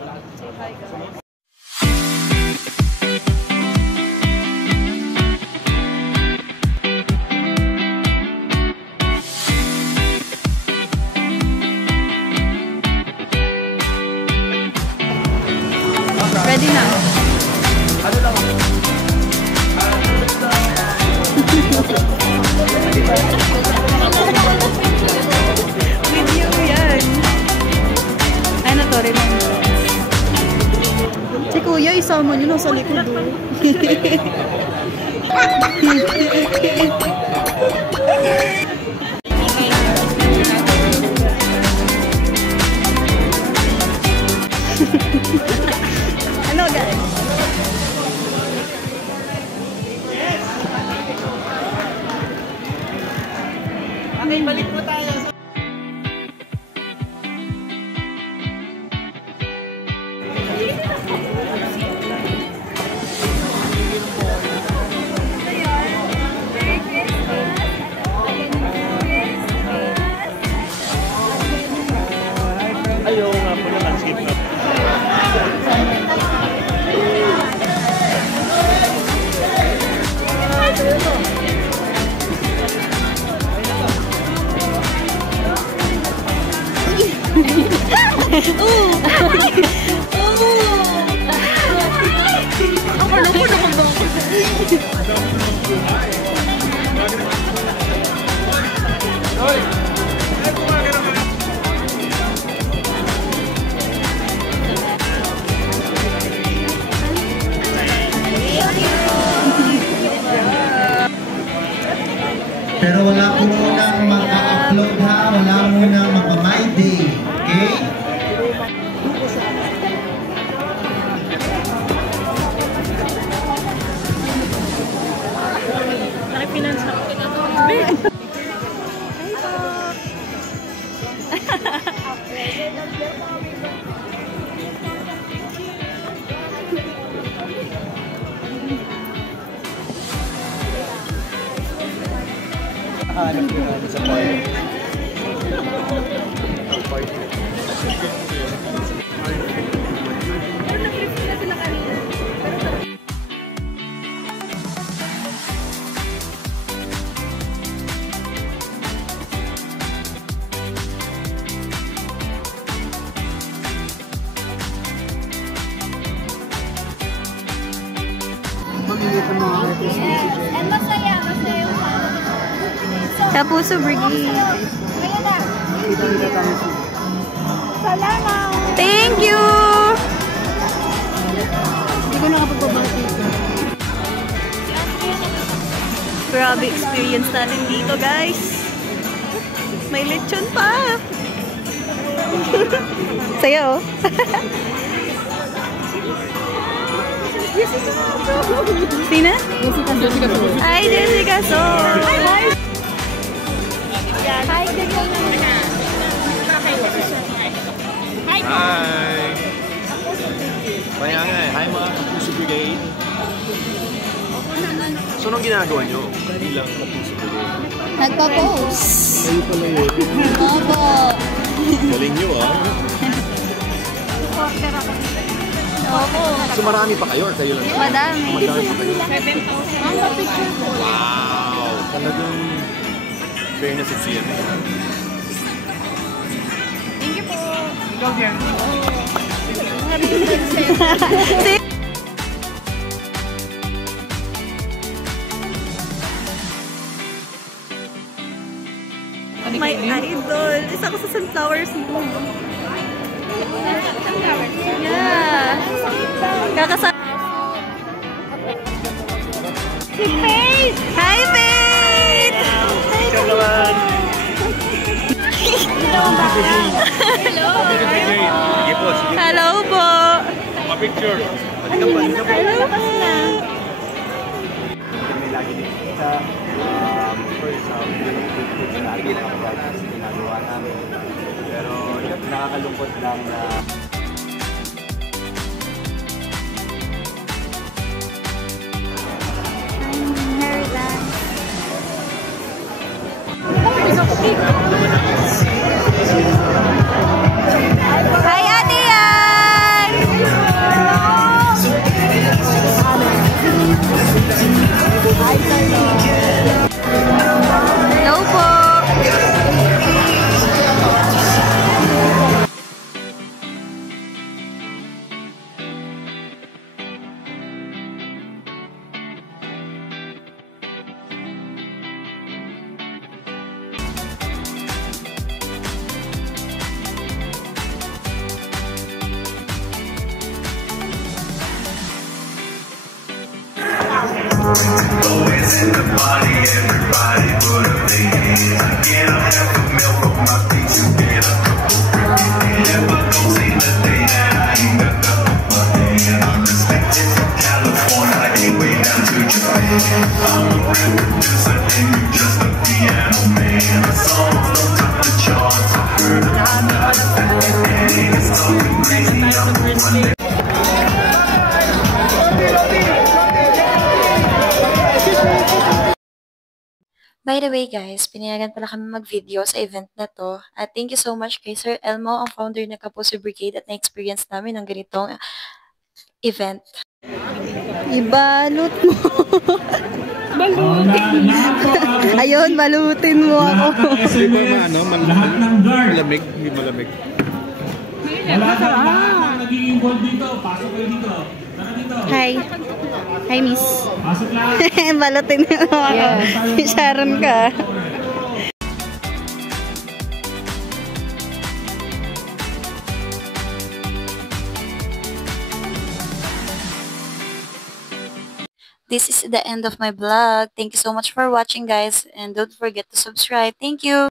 Say hi, guys. Ready na. With you yan. Ano to rin? Si Kuya, isama nyo nasa likod. Ano guys? Okay, balik po tayo. Ayaw nga po naman skip na. Pero wala po munang maka-upload ha, wala munang maka-my day, okay? Nakipinans na. And masaya yung Kapuso Brigade. Ayun na. Salamat. Thank you! Hindi ko nakapagpabati. Grabe experience natin dito, guys. May lechon pa. Saya, oh. Sina? Jessica. Hi, Jessica. So, Hi, Jessica. Hi! Kaya nga eh. Hi mga Kapuso Brigade. So, anong ginagawa nyo? Bilang Kapuso Brigade? Nagpa-post. Kayo pala yun. Opo. Galing nyo ah. Opo. So, marami pa kayo or kayo lang? madami. Madami pa kayo. 7,000. Mama, picture po. Wow! Talagang fairness at CMA. Thank you po. Ikaw yan. My idol. Isa ko sa Sunflowers mo. Yeah. Kakasama. Si Faith! Hi, Faith! Ikaw naman. Hello! Sige po, sige. Hello po. Ma-picture. Hello po. May lagi din sa first lagi na practice ginagawa namin. Pero yun, nakakalungkot lang na Hi, Ate Yan! Always in the party, everybody put up their hands. I get a half a milk on my feet, you get a couple bricks. Never gon' see the day that I ain't got nothing but hand. I'm respected from California, I came way down to Japan. I'm a real producer and you just a piano man. The songs don't top the charts, I heard it, I'm not a fan. And it's talking crazy, I'm the one that By the way guys, pinayagan pala kami mag-video sa event na to. At thank you so much kay Sir Elmo, ang founder ng Kapuso Brigade, at na-experience namin ang ganitong event. Ibalot mo. Balutin. Ayun, balutin mo ako. Hindi ba malamig? Hindi malamig. Lahat ng naging involved dito, pasok kayo dito. Tara dito. Hi. Hi, miss. Pasok lang. Balutin mo ako. Sharon ka. This is the end of my vlog. Thank you so much for watching guys, and don't forget to subscribe. Thank you!